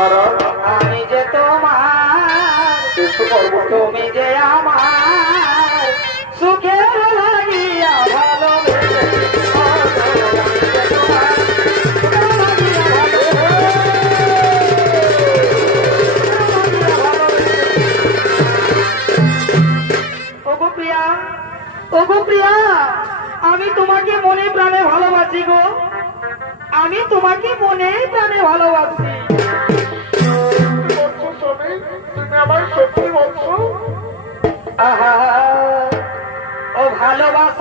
আর আমি যে তোমার, তুমি যে আমার, সুখের লাগিয়া ভালোবেসে আমি তোমাকে মনে প্রাণে ভালোবাসি গো, আমি তোমাকে মনে প্রাণে ভালোবাসি। তুমি আমায় সত্যি বলছো? আহা, ও ভালোবাসা